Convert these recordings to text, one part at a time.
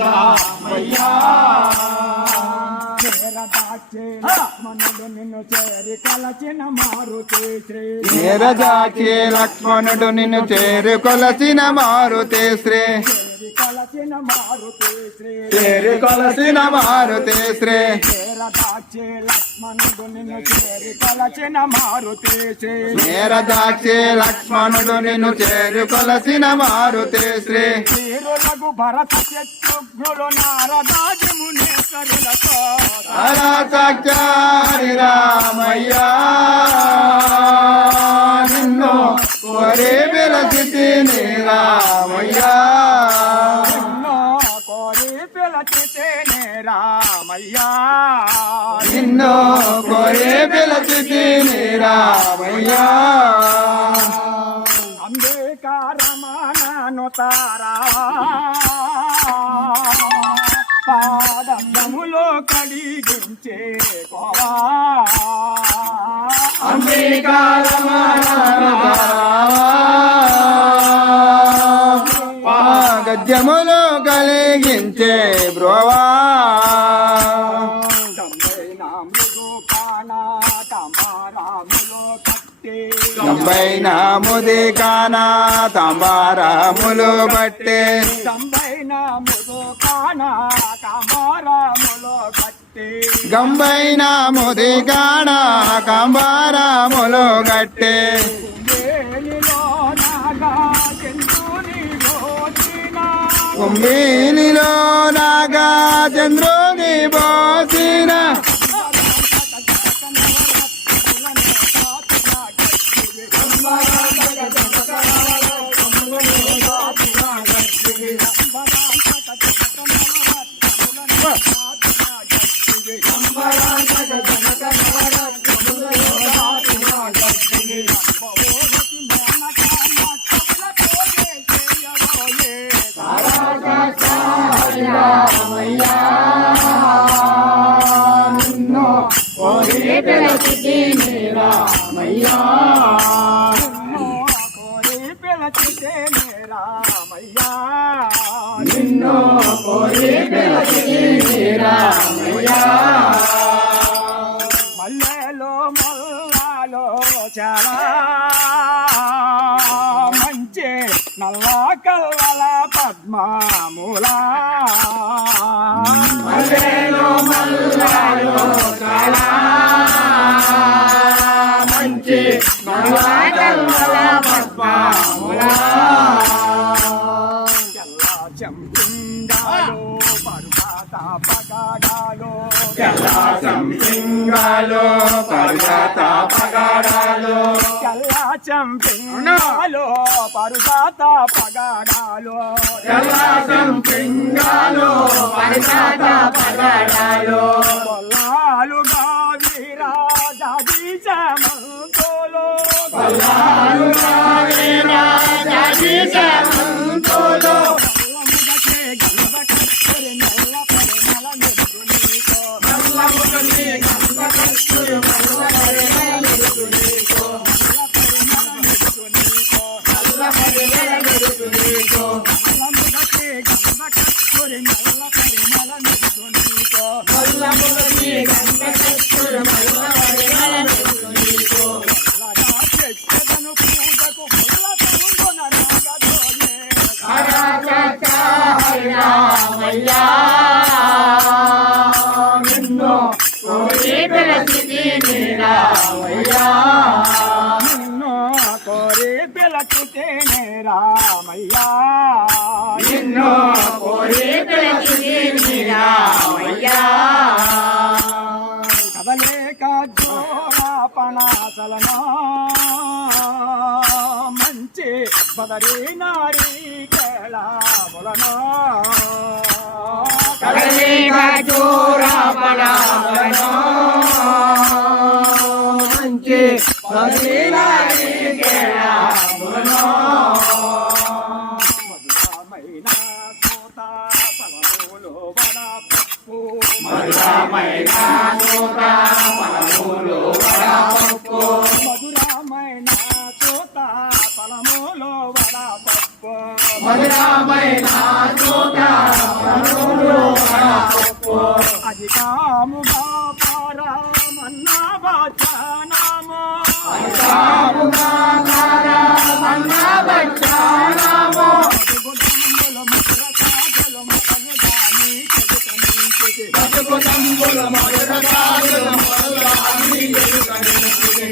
రామయ్యా లక్ష్మణుడు నిన్ను చేరి కొలచిన మారుతి శ్రీ నీరజాక్షి లక్ష్మణుడు నిన్ను చేరి కొలసిన మారుతి శ్రీ కొలచిన మారుతి శ్రీ చేరి కొలసిన మారుతి శ్రీ నీరజాక్షి లక్ష్మణుడు నిన్ను చేరి కొలచిన మారుతి శ్రీ నీరజాక్షి లక్ష్మణుడు నిన్ను చేరి కొలసిన మారుతి శ్రీ వీరులకు భరత శత్రుఘ్నులు నారదాది మునేశ్వరులతో సాక్షారి రామయ్యా నిన్ను కోరి పిలచితిని రామయ్యా కోరి పిలచితేనే రామయ్యా నిన్ను కోరి పిలచితిని రామయ్యా అంబికా రమణను తారా పాదములో కడిగించే కోవా అంబికా గద్యములు కలిగించే బ్రోవా తంబైన ముది కానా తాంబారములు బట్టే గంబైన ముది కానా కాంబారములు గట్టే కుంభీనిలో నాగా చంద్రుని బోసిన రామయ్యా నిన్ను కోరి పిలచితిని రామయ్యా కోరి పిలచితేనే రామయ్యా నిన్ను కోరి పిలచితిని రామయ్యా మల్లెలో మల్లాలో చాలా మంచి నల్ల కల్లల పద్మములా మల్లెలో మల్లాలో చాలా మంచి నల్ల కల్లల పద్మములా చంపిండాలో పర్వత పగడాలో చంపింగాలో పర్వత పగడాలో చంపిండాలో పర్వత పగడాలో చంపింగాలో పర్వత పగడాలో పొల్లాలుగా వీరాజీ చమంతులో పొల్లాలుగా వీరాజీ చమంతులో రామయ్యా నిన్ను కోరి పిలచితిని రామయ్యా నిన్ను కోరి పిలచితేనే రామయ్యా నిన్ను కోరి పిలచితిని రామయ్యా కదలేక జోరాపణాచలనా మంచి బదరీ నారీ కేళాములనా కదలేక జోరాపణాచలనా మంచి బదరీ నారీ కేళాములనా మధురమైన చోట పలములు వడపప్పు మధురమైన చోట పలములో వడపప్పు మధురమైన చోట అధికాముగా పరమన్నా వచనము అధికాముగా పరమన్నా వచనము బతుకుదంబుల మధురతాజుల మొదలుగాని ఎరుకనించితి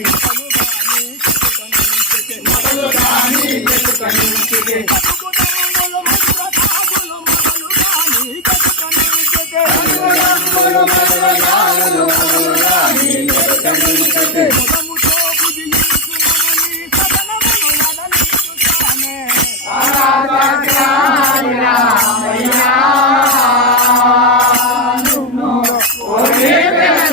మొదలుగాని ఎరుకనించితి బతుకుదంబుల మధురతాజుల మొదలుగాని ఎరుకనించితి మొదలుగాని ఎరుకనించితి